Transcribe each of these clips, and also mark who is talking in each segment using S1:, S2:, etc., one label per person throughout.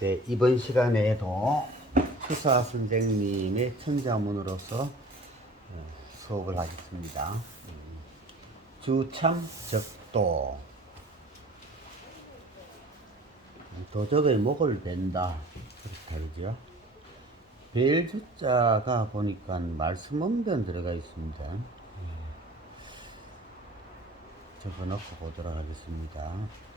S1: 네, 이번 시간에도 추사 선생님의 천자문으로서 어, 수업을 하겠습니다. 음, 주참 적도 도적의 목을 벤다 그렇다 그죠? 벨주자가 보니까 말씀 없는 들어가 있습니다. 음, 적어놓고 보도록 하겠습니다.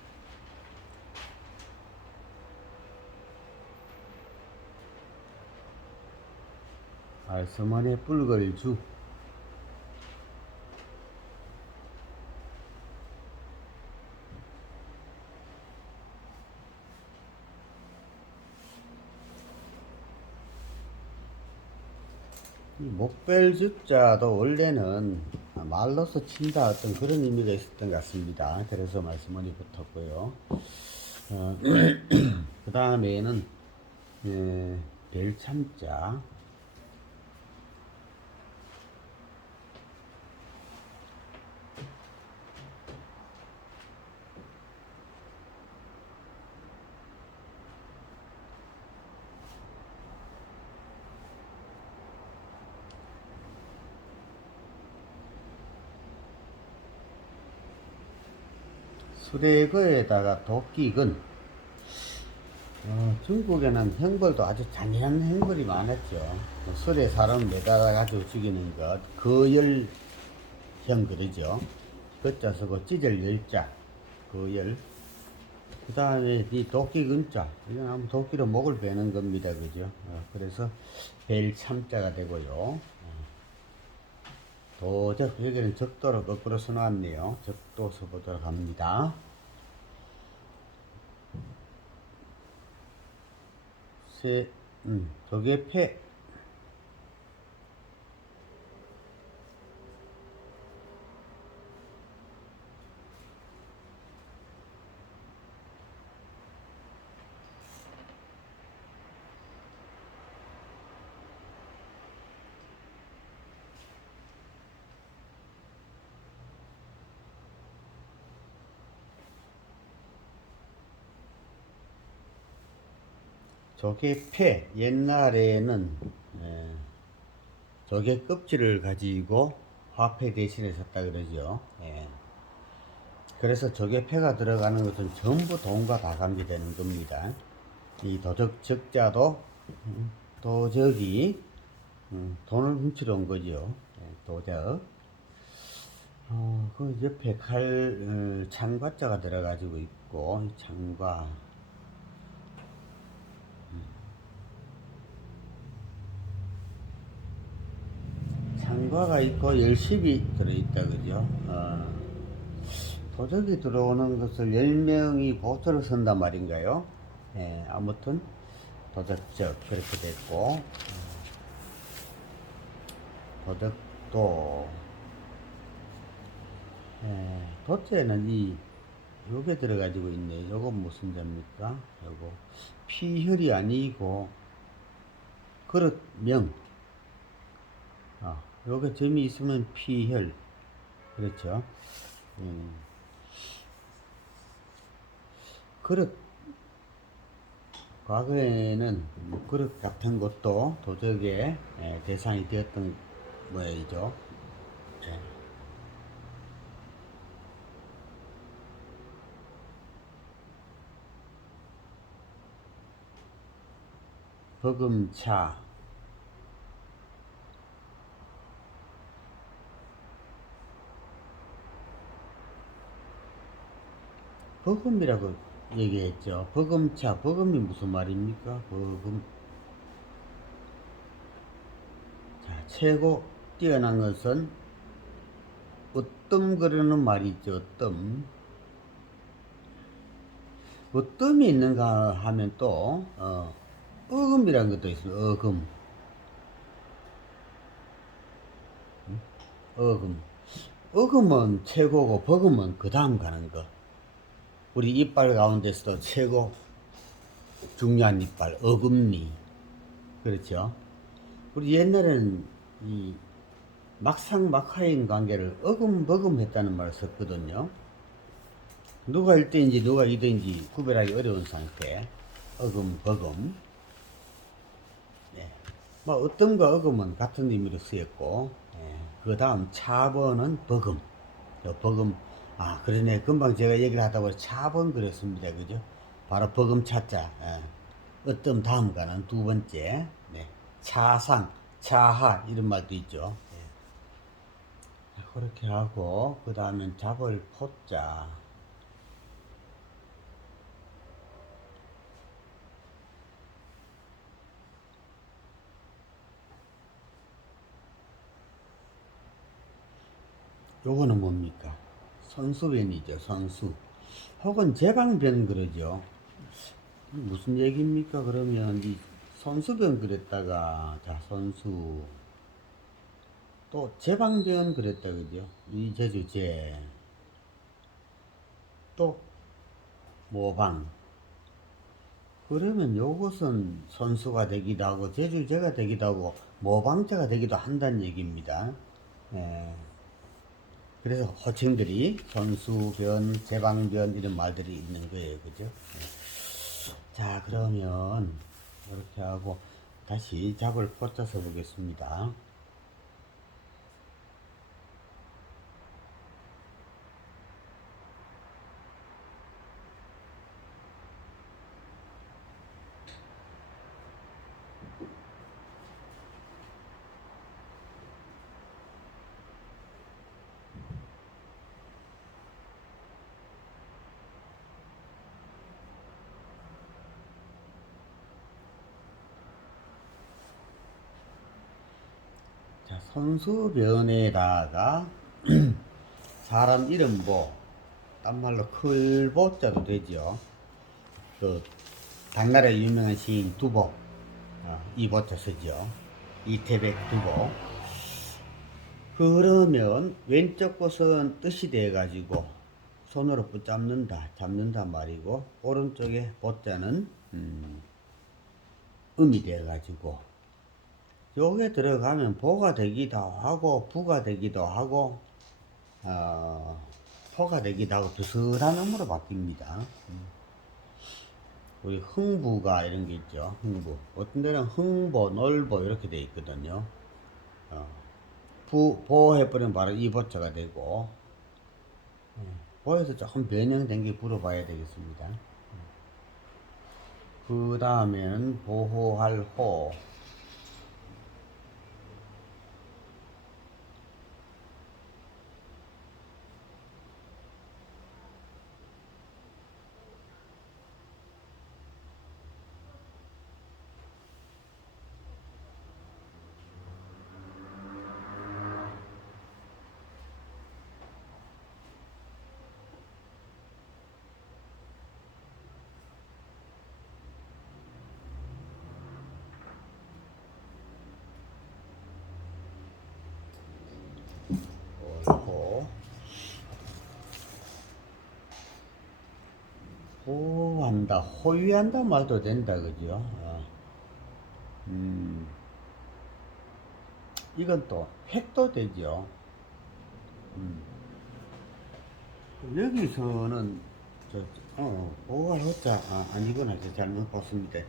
S1: 알서만의 뿔걸주 이 목벨주자도 원래는 말로서 친다 어떤 그런 의미가 있었던 것 같습니다. 그래서 말씀원이 붙었고요. 어, 그 다음에는 예, 벨참자 수레거에다가 도끼근 어, 중국에는 형벌도 아주 잔인한 형벌이 많았죠. 뭐 술에 사람 매달아 가지고 죽이는 것 거열형 그러죠. 그자 쓰고 찢을 열자 거열. 그 다음에 이 도끼 근자 이건 아무 도끼로 목을 베는 겁니다, 그죠? 어, 그래서 벨 참자가 되고요. 어, 도적 여기는 적도로 거꾸로 써놨네요. 적도 써보도록 합니다. 세, 음, 저게 폐. 조개 폐 옛날에는 에, 조개 껍질을 가지고 화폐 대신에 썼다 그러죠. 예. 그래서 조개 폐가 들어가는 것은 전부 돈과 다 관계되는 겁니다. 이 도적 적자도 음, 도적이 음, 돈을 훔치러 온 거죠. 예, 도적. 어, 그 옆에 칼 어, 창과자가 들어가지고 있고 이 창과 창과가 있고 열십이 들어있다 그죠? 어, 도적이 들어오는 것을 열명이 보초를 선단 말인가요? 예, 아무튼 도적적 그렇게 됐고 어, 도적도 예, 도체는 이 요게 들어가지고 있네. 요거 무슨 자입니까? 요거 피혈이 아니고 그릇명 아, 요게 점이 있으면 피혈. 그렇죠. 음. 그릇. 과거에는 뭐 그릇 같은 것도 도적의 예, 대상이 되었던 모양이죠. 예. 버금차. 버금이라고 얘기했죠. 버금차, 버금이 무슨 말입니까? 버금. 자, 최고 뛰어난 것은 어떤 그러는 말이 있죠. 어떤. 어떤 이 있는가 하면 또, 어, 어금이라는 것도 있어요. 어금. 응? 어금. 어금은 최고고, 버금은 그 다음 가는 거. 우리 이빨 가운데서도 최고 중요한 이빨, 어금니. 그렇죠? 우리 옛날에는 이 막상 막하인 관계를 어금버금 했다는 말을 썼거든요. 누가 1등인지 누가 2등인지 구별하기 어려운 상태. 어금, 버금. 예. 뭐 어떤과 어금은 같은 의미로 쓰였고, 예. 그 다음 차번은 버금. 저 버금, 아, 그러네. 금방 제가 얘기를 하다 보니 차번 그랬습니다. 그죠? 바로 버금 차자. 예. 어떤 다음과는 두 번째. 네. 차상, 차하, 이런 말도 있죠. 예. 그렇게 하고, 그 다음엔 잡을 포자. 요거는 뭡니까? 선수변이죠, 선수. 혹은 제방변 그러죠. 무슨 얘기입니까? 그러면 이 선수변 그랬다가 자 선수 또 제방변 그랬다 그죠? 이 제주 제. 또 모방. 그러면 요것은 선수가 되기도 하고 제주제가 되기도 하고 모방자가 되기도 한다는 얘기입니다. 예. 그래서 호칭들이 선수변, 제방변 이런 말들이 있는 거예요. 그죠? 네. 자, 그러면 이렇게 하고 다시 잡을 뻗어서 보겠습니다. 자, 선수변에다가 사람 이름보, 딴 말로 클보자도 되죠. 그 당나라 유명한 시인 두보, 어, 이보자 쓰죠. 이태백 두보. 그러면 왼쪽 것은 뜻이 돼 가지고 손으로 붙잡는다, 잡는다 말이고 오른쪽에 보자는 음, 음이 돼 가지고 요게 들어가면 보가 되기도 하고 부가 되기도 하고 어, 포가 되기도 하고 비슷한 음으로 바뀝니다. 음. 우리 흥부가 이런 게 있죠. 흥부. 어떤 데는 흥보, 놀보 이렇게 돼 있거든요. 어, 부, 보 해버리면 바로 이보자가 되고 음, 보에서 조금 변형된 게 불어봐야 되겠습니다. 그 다음에는 보호할 호. 호. 호 한다, 호위한다 말도 된다, 그죠? 어. 음, 이건 또 획도 되죠. 음. 여기서는 저, 어, 보호할 호자 아, 아니구나, 저 잘못 봤습니다.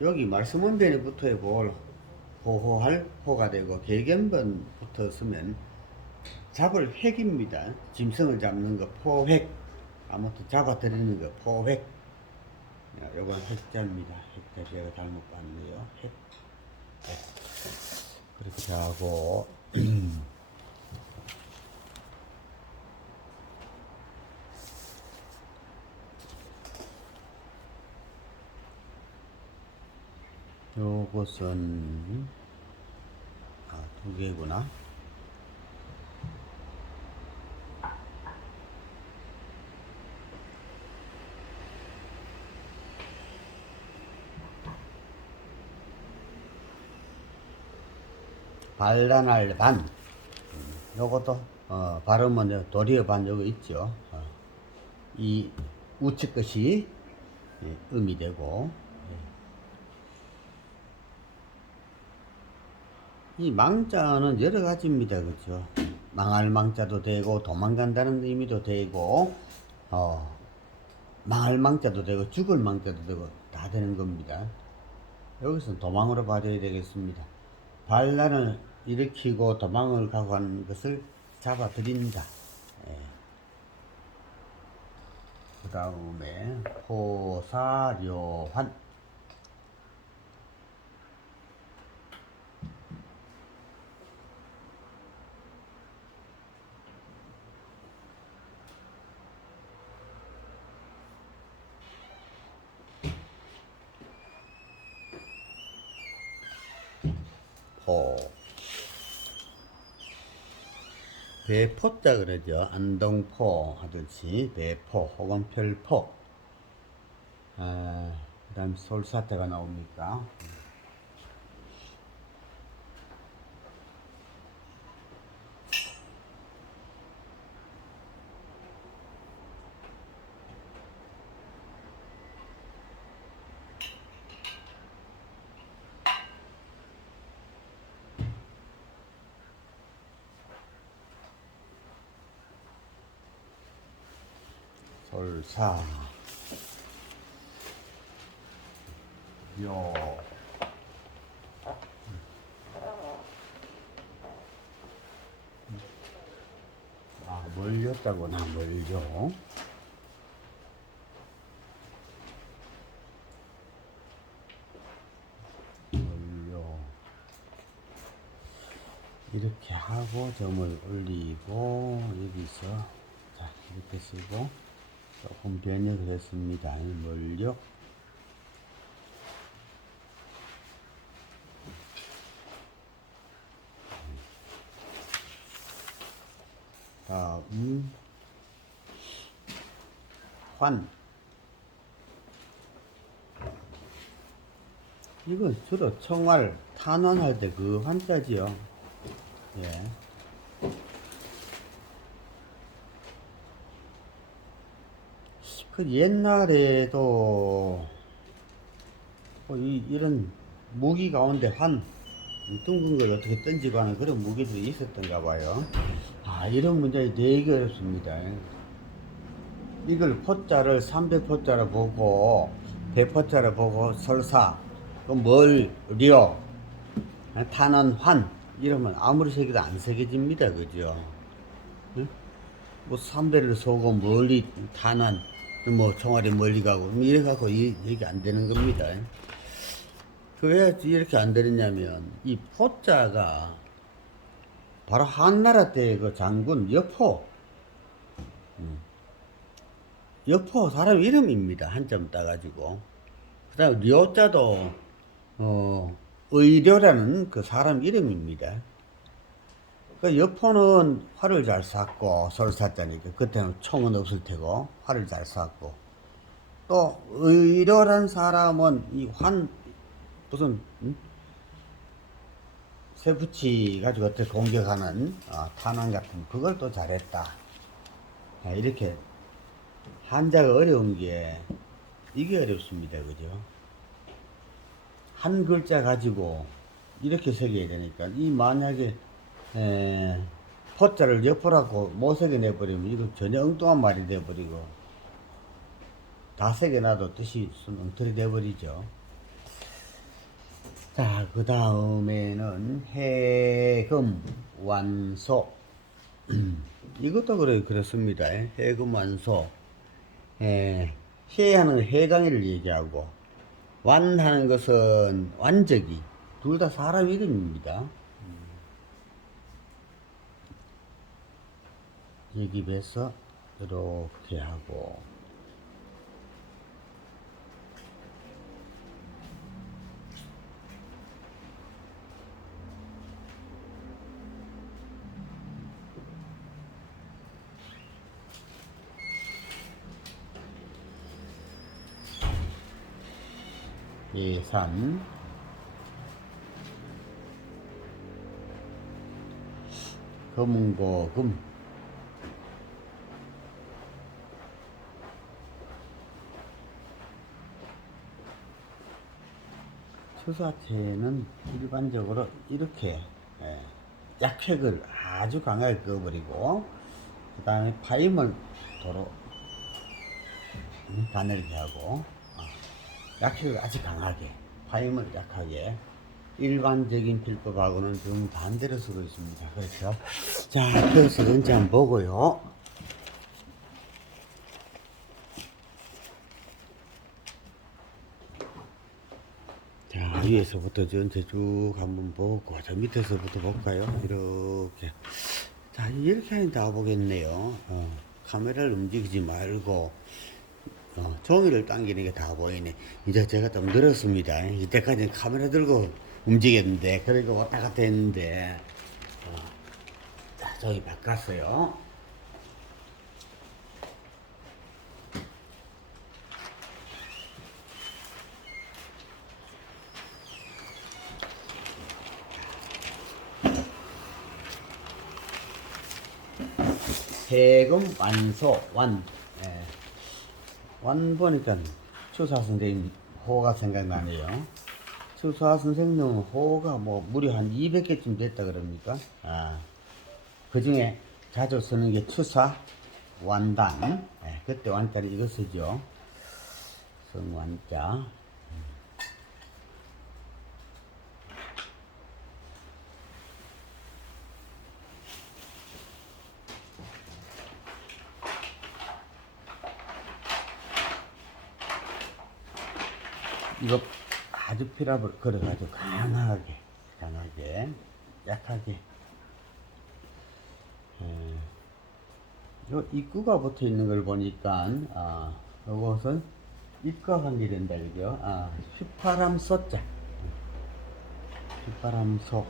S1: 여기 말씀원변에 붙어야 보호할, 보호할 호가 되고 개견변 붙었으면 잡을 획입니다. 짐승을 잡는 거 포획. 아무튼 잡아들이는 거 포획. 야, 요건 획자입니다. 획자 제가 잘못 봤네요. 획. 획. 그렇게 하고 요것은 아, 두 개구나. 반란할 반. 음, 요것도 어, 발음은 도리어 반 요거 있죠. 어, 이 우측 것이 예, 음이 되고 예. 이 망자는 여러 가지입니다. 그죠? 망할 망자도 되고 도망간다는 의미도 되고 어, 망할 망자도 되고 죽을 망자도 되고 다 되는 겁니다. 여기서 도망으로 봐줘야 되겠습니다. 반란을 일으키고 도망을 가고 하는 것을 잡아들인다. 예. 그 다음에 포사료환 배포자 그러죠. 안동포 하듯이 배포 혹은 별포. 아, 그 다음 솔사태가 나옵니까 솔사 요 아, 멀죠. 멀려. 이렇게 하고 점을 올리고, 여기서, 자, 이렇게 쓰고, 조금 변형을 했습니다. 멀려. 다음 환 이건 주로 청활 탄원할 때 그 환자지요 예. 그 옛날에도 뭐 이, 이런 무기 가운데 환 둥근 걸 어떻게 던지고 하는 그런 무기도 있었던가 봐요. 아, 이런 문제가 되게 어렵습니다. 이걸 포자를 300포자를 보고, 100포자를 보고, 설사, 그 멀려, 탄원, 환, 이러면 아무리 새겨도 안 새겨집니다. 그죠? 응? 뭐 3배를 쏘고 멀리 탄환, 뭐 총알이 멀리 가고, 뭐 이래 갖고 이, 이게 안 되는 겁니다. 그왜 이렇게 안 되느냐면, 이 포자가 바로 한나라 때그 장군 여포, 음. 여포 사람 이름입니다. 한점 따가지고. 그 다음 료자도, 어, 의료라는 그 사람 이름입니다. 그 여포는 활을 잘 쐈고, 설사자니까. 그때는 총은 없을 테고, 활을 잘 쐈고. 또, 의료라는 사람은 이 환, 무슨, 음? 쇠붙이 가지고 어떻게 공격하는 어, 탄환 같은 그걸 또 잘했다. 아, 이렇게 한자가 어려운 게 이게 어렵습니다. 그죠? 한 글자 가지고 이렇게 새겨야 되니까 이 만약에 에, 포자를 옆으라고 못 새겨내버리면 이거 전혀 엉뚱한 말이 돼버리고 다 새겨놔도 뜻이 순 엉터리 돼버리죠. 자, 그 다음에는 해금 완소. 이것도 그래, 그렇습니다. 해금 완소. 에, 해하는 해강이를 얘기하고, 완하는 것은 완적이. 둘 다 사람 이름입니다. 여기 배서 이렇게 하고, 예산 금고금. 추사체는 일반적으로 이렇게 예, 약획을 아주 강하게 그어버리고 그 다음에 파임을 도로 음, 가늘게 하고 아, 약효를 아주 강하게, 파임을 약하게, 일반적인 필법하고는 좀 반대로 쓰고 있습니다. 그렇죠? 자, 그래서 언제 한번 보고요. 자, 위에서부터 전체 쭉 한번 보고, 저 밑에서부터 볼까요? 이렇게. 자, 이렇게 다 보겠네요. 어, 카메라를 움직이지 말고, 어, 종이를 당기는 게 다 보이네. 이제 제가 좀 늘었습니다. 이때까지는 카메라 들고 움직였는데, 그리고 왔다 갔다 했는데, 어, 자, 저기 바꿨어요. 세금 완소 완 예. 완 보니까 추사 선생님 호가 생각나네요. 추사 선생님은 호가 뭐 무려 한 200개쯤 됐다 그럽니까? 아, 그 중에 자주 쓰는 게 추사 완단. 예, 그때 완자를 이거 쓰죠. 성완자. 이거 아주 필압을 걸어가지고 강하게, 강하게, 약하게. 예. 요 입구가 붙어 있는 걸 보니까, 아, 요것은 입과 관계된다, 그죠? 아, 휘파람 소자. 휘파람 소.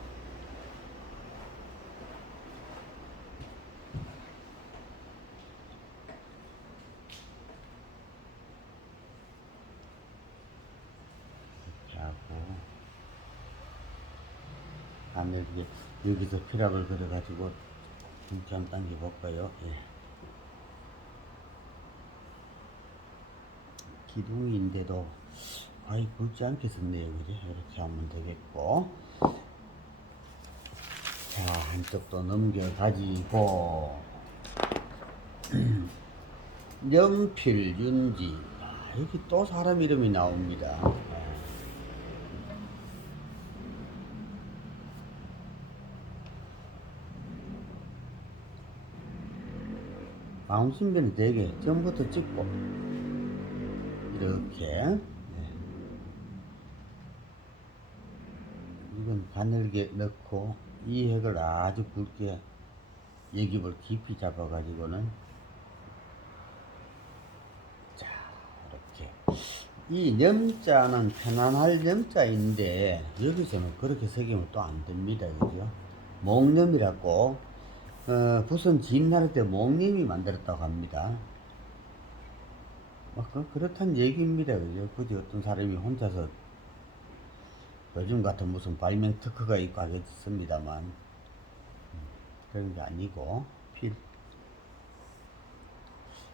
S1: 이렇게 하고. 다음에 이제 여기서 피랍을 그려가지고 중점 당겨 볼까요? 예. 기둥인데도 거의 굵지 않게 썼네요, 그지? 이렇게 하면 되겠고. 자, 한쪽도 넘겨가지고. 연필, 윤지. 아, 여기 또 사람 이름이 나옵니다. 예. 마음신변이 되게 전부터 찍고 이렇게 네. 이건 바늘게 넣고 이 획을 아주 굵게 여깁을 깊이 잡아 가지고는 자 이렇게 이 염자는 편안할 염자인데 여기서는 그렇게 새기면 또 안 됩니다 그죠 목념이라고 어, 부선 진나라 때 목님이 만들었다고 합니다. 뭐, 그, 그렇단 얘기입니다. 그죠? 굳이 어떤 사람이 혼자서 요즘 같은 무슨 발명 특허가 있고 하겠습니다만, 음, 그런 게 아니고, 필.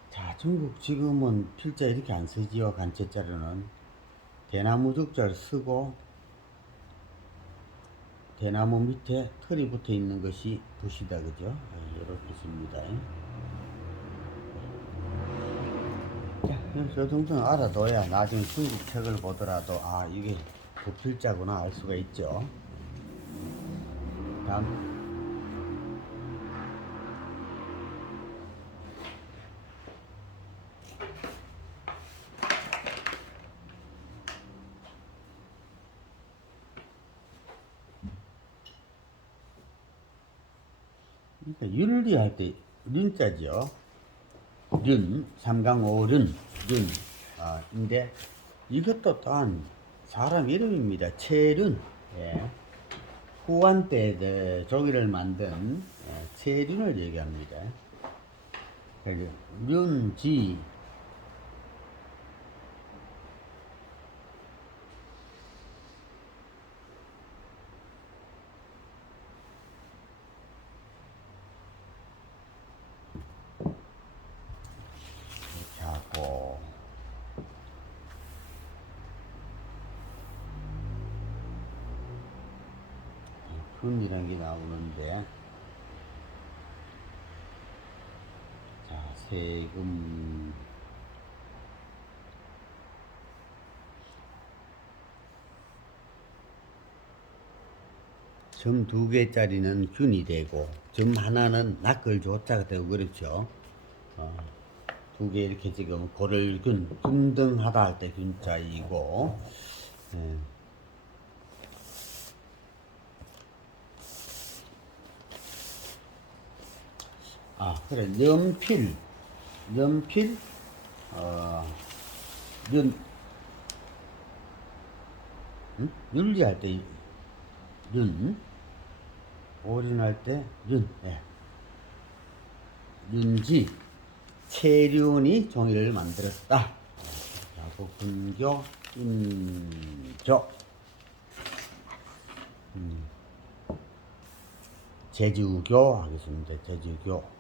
S1: 자, 중국 지금은 필자 이렇게 안 쓰지요. 간체자로는. 대나무 죽자를 쓰고, 대나무 밑에 털이 붙어 있는 것이 붓이다 그죠? 네, 이렇게 씁니다. 자, 저 정도는 알아둬야 나중에 중국 책을 보더라도 아 이게 부필자구나 알 수가 있죠. 다음 그러니까 윤리할 때 윤자죠. 윤, 삼강오륜, 윤. 아, 근데 이것도 또한 사람 이름입니다. 채륜. 예. 후한 때그 조기를 만든 예, 채륜을 얘기합니다. 윤지 음이란 게 나오는데. 자 세금. 점 두 개짜리는 균이 되고 점 하나는 낚을 줬다가 되고 그렇죠? 어, 두 개 이렇게 지금 고를 균 균등하다 할 때 균자이고. 예. 아 그래 연필 연필 어 연 응? 윤리할 때 윤, 올인할 때 윤, 예. 윤지, 체륜이 종이를 만들었다. 라고 분교, 인조. 음. 제주교 하겠습니다. 제주교.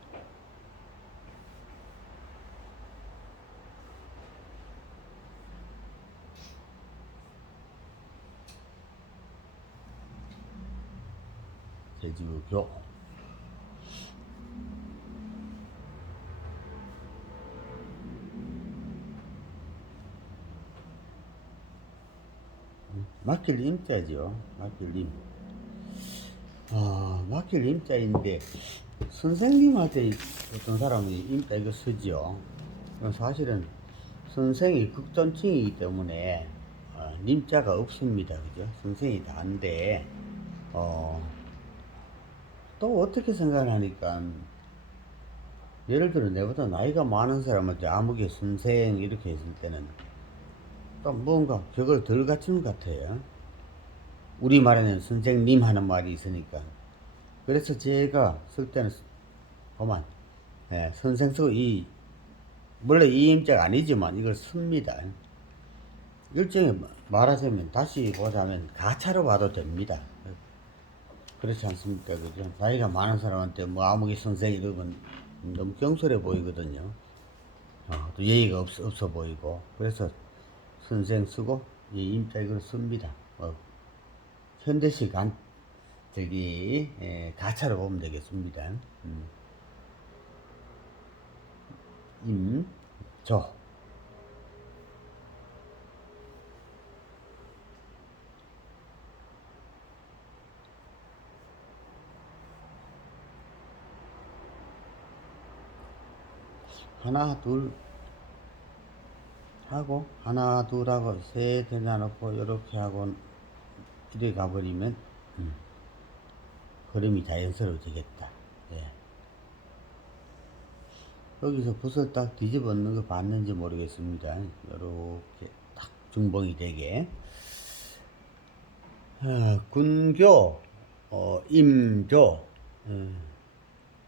S1: 제주교. 맡길 임자죠. 맡길 임. 아, 맡길 임자인데, 선생님한테 어떤 사람이 임자 이거 쓰죠. 사실은 선생이 극존칭이기 때문에, 어, 님자가 없습니다. 그죠? 선생이 다인데, 어, 또 어떻게 생각하니까, 예를 들어 내보다 나이가 많은 사람한테 아무개 선생 이렇게 했을 때는 또 뭔가 벽을 덜 갖춘 것 같아요. 우리말에는 선생님 하는 말이 있으니까. 그래서 제가 쓸 때는 그만 예, 선생 쓰고 이 원래 이 임자가 아니지만 이걸 씁니다. 일종의 말하자면 다시 보자면 가차로 봐도 됩니다. 그렇지 않습니까? 그죠? 나이가 많은 사람한테 뭐 아무개 선생 이러면 너무 경솔해 보이거든요. 어, 또 예의가 없, 없어 보이고. 그래서 선생 쓰고 이 임자 이걸 씁니다. 어, 현대식 안, 저기, 예, 가차로 보면 되겠습니다. 음. 임, 조. 하나, 둘, 하고, 하나, 둘 하고, 셋 해놔놓고, 이렇게 하고, 이래 가버리면, 음, 그림이 자연스러워지겠다. 예. 여기서 붓을 딱 뒤집어 넣는 거 봤는지 모르겠습니다. 이렇게 딱 중봉이 되게. 아, 군교, 어, 임조, 음,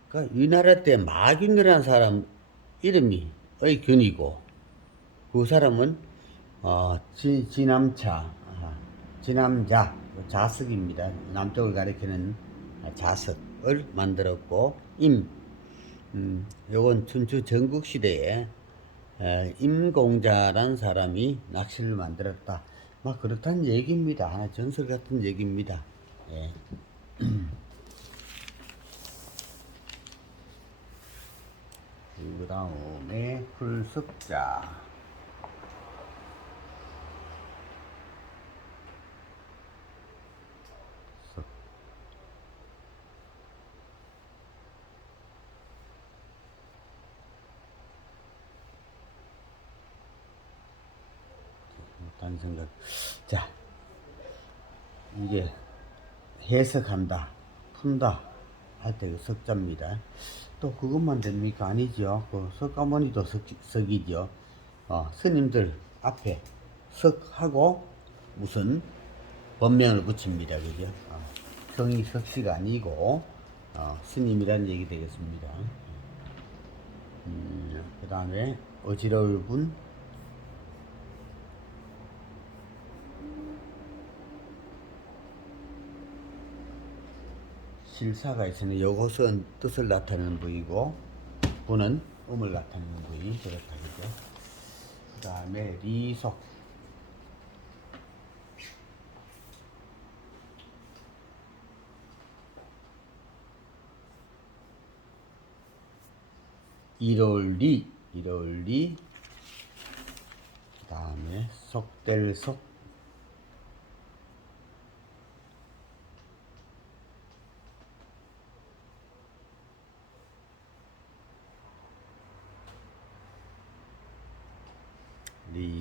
S1: 그러니까 위나라 때 마균이라는 사람 이름이 의 균이고 그 사람은 어, 지, 지남차, 아, 지남자, 자석입니다. 남쪽을 가리키는 자석을 만들었고 임, 음, 요건 춘추 전국 시대에 에, 임공자란 사람이 낚시를 만들었다. 막 그렇다는 얘기입니다. 하나 전설 같은 얘기입니다. 예. 그 다음에 풀습자. 습. 딴 생각. 자, 이게 해석한다, 푼다 그 석자입니다. 또 그것만 됩니까? 아니죠. 그 석가모니도 석, 석이죠. 어, 스님들 앞에 석하고 무슨 법명을 붙입니다. 그죠? 어, 성이 석씨가 아니고 어, 스님이라는 얘기 되겠습니다. 음, 그 다음에 어지러울 분 실사가 있으니 요것은 뜻을 나타내는 부위고 부는 음을 나타내는 부위. 그렇다 그죠 그 다음에 리속 이롤리 이롤리. 그 다음에 속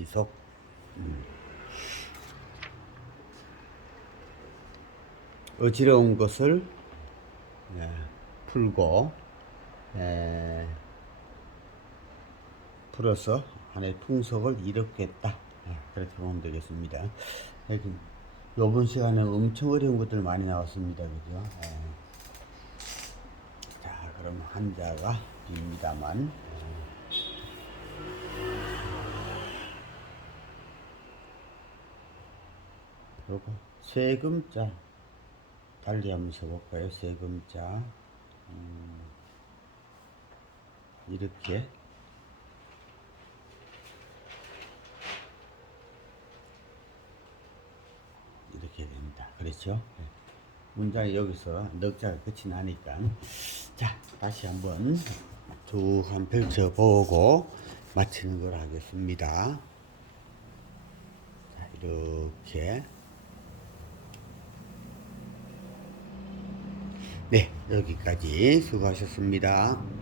S1: 연속 음. 어지러운 것을 예, 풀고 에, 풀어서 안에 풍속을 일으켰다. 예, 그렇게 보면 되겠습니다. 여기 이번 시간에 엄청 어려운 것들 많이 나왔습니다. 그죠? 예. 자 그럼 한자가 빕니다만 요거 세금자 달리 한번 써볼까요? 세금자 음, 이렇게 이렇게 됩니다. 그렇죠? 네. 문장이 여기서 넉자가 끝이 나니까 자 다시 한번 쭉한 펼쳐보고 마치는 걸 하겠습니다. 자 이렇게 네 여기까지 수고하셨습니다.